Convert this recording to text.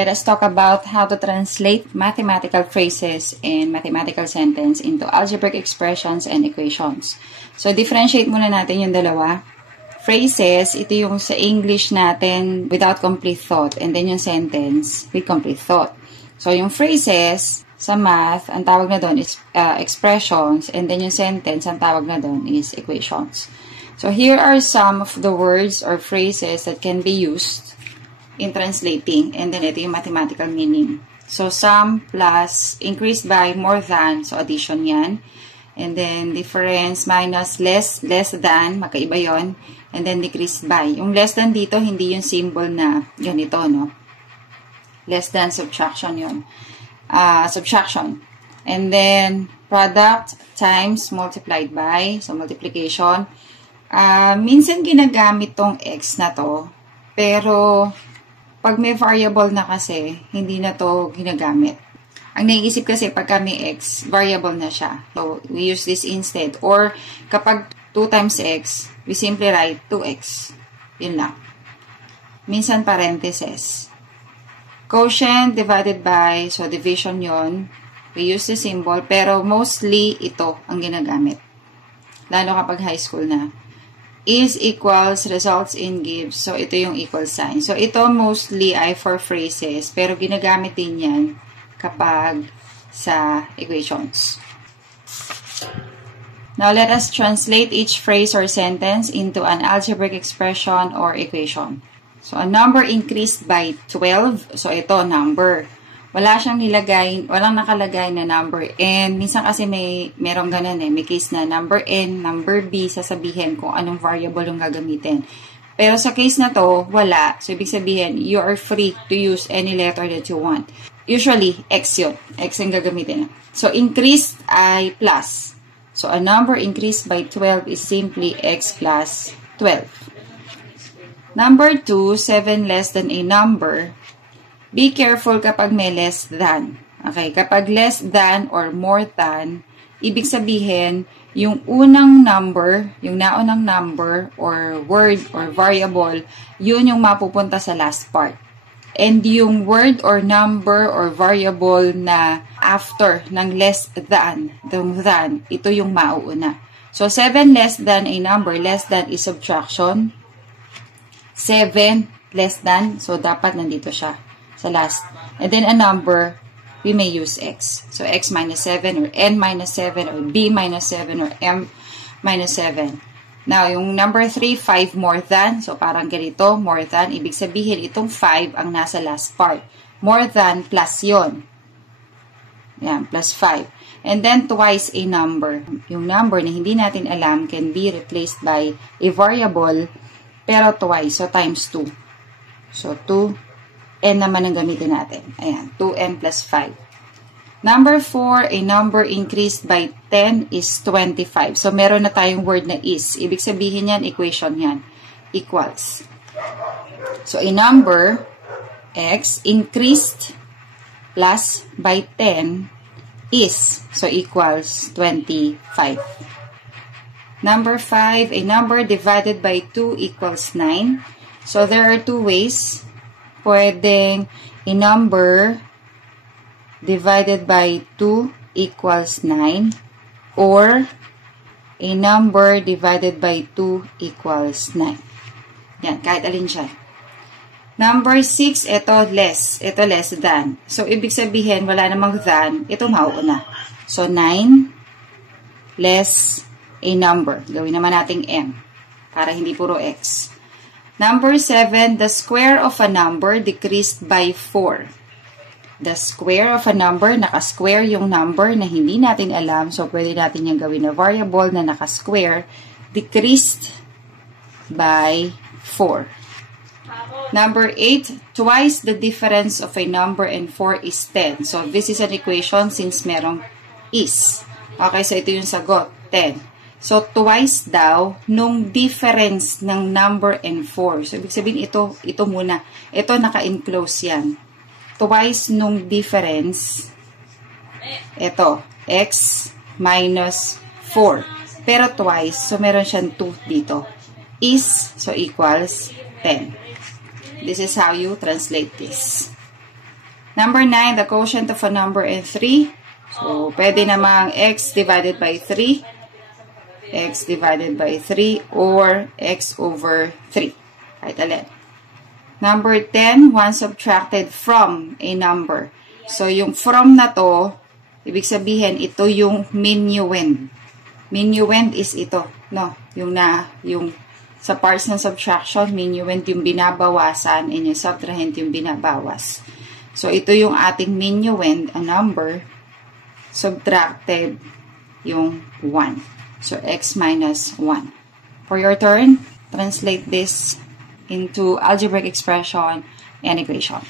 let us talk about how to translate mathematical phrases and mathematical sentence into algebraic expressions and equations. So, differentiate muna natin yung dalawa. Phrases, ito yung sa English natin without complete thought, and then yung sentence with complete thought. So, yung phrases sa math, ang tawag na doon is expressions, and then yung sentence, ang tawag na doon is equations. So, here are some of the words or phrases that can be used in translating, and then ito yung mathematical meaning. So, sum plus increased by more than, so addition yan. And then difference minus less than, magkaiba yon. And then decreased by. Yung less than dito, hindi yung symbol na ganito, no? Less than subtraction yon. Subtraction. And then product times multiplied by, so multiplication. Minsan ginagamit tong x na to, pero pag may variable na kasi, hindi na to ginagamit. Ang naiisip kasi pagka may x, variable na siya. So, we use this instead. Or, kapag 2 times x, we simply write 2x. Yun lang. Minsan parentheses. Quotient divided by, so division yon. We use the symbol, pero mostly ito ang ginagamit. Lalo kapag high school na. Is equals results in gives. So, ito yung equal sign. So, ito mostly ay for phrases, pero ginagamit din yan kapag sa equations. Now, let us translate each phrase or sentence into an algebraic expression or equation. So, a number increased by 12. So, ito, number. Wala siyang nilagay, walang nakalagay na number n. Minsan kasi merong ganun may case na number n, number b, sasabihin kung anong variable yung gagamitin. Pero sa case na to, wala. So, ibig sabihin, you are free to use any letter that you want. Usually, x yun. X yung gagamitin. So, increased ay plus. So, a number increased by 12 is simply x plus 12. Number 2, 7 less than a number. Be careful kapag may less than. Okay, kapag less than or more than, ibig sabihin, yung unang number, yung naunang number or word or variable, yun yung mapupunta sa last part. And yung word or number or variable na after ng less than, ito yung mauuna. So, 7 less than a number, less than is subtraction. 7 less than, so dapat nandito siya sa last. And then a number, we may use x. So, x minus 7 or n minus 7 or b minus 7 or m minus 7. Now, yung number 3, 5 more than. So, parang ganito, more than. Ibig sabihin, itong 5 ang nasa last part. More than plus yon. Yan, plus 5. And then, twice a number. Yung number na hindi natin alam can be replaced by a variable, pero twice. So, times 2. So, 2. N naman ang gamitin natin. Ayan, 2n plus 5. Number 4, a number increased by 10 is 25. So, meron na tayong word na is. Ibig sabihin yan, equation yan. Equals. So, a number, x, increased plus by 10 is. So, equals 25. Number 5, a number divided by 2 equals 9. So, there are two ways. Pwedeng a number divided by 2 equals 9 or a number divided by 2 equals 9. Yan, kahit alin siya. Number 6, ito less. Ito less than. So, ibig sabihin, wala namang than. Ito mauuna. So, 9 less a number. Gawin naman nating m para hindi puro x. Number 7, the square of a number decreased by 4. The square of a number, naka-square yung number na hindi natin alam. So, pwede natin yung gawin na variable na naka-square. Decreased by 4. Number 8, twice the difference of a number and 4 is 10. So, this is an equation since merong is. Okay, so ito yung sagot, 10. So, twice daw nung difference ng number and 4. So, ibig sabihin, ito muna. Ito, naka-enclose yan. Twice nung difference, ito, x minus 4. Pero twice, so meron siyang 2 dito. Is, so equals 10. This is how you translate this. Number 9, the quotient of a number and 3. So, pwede namang x divided by 3, x divided by 3, or x over 3. Kahit alin. Number 10, 1 subtracted from a number. So, yung from na to, ibig sabihin, ito yung minuend. Minuend is ito, no? Yung sa parts ng subtraction, minuend yung binabawasan, and yung subtrahend yung binabawas. So, ito yung ating minuend, a number, subtracted yung 1. So, x minus 1. For your turn, translate this into algebraic expression and equation.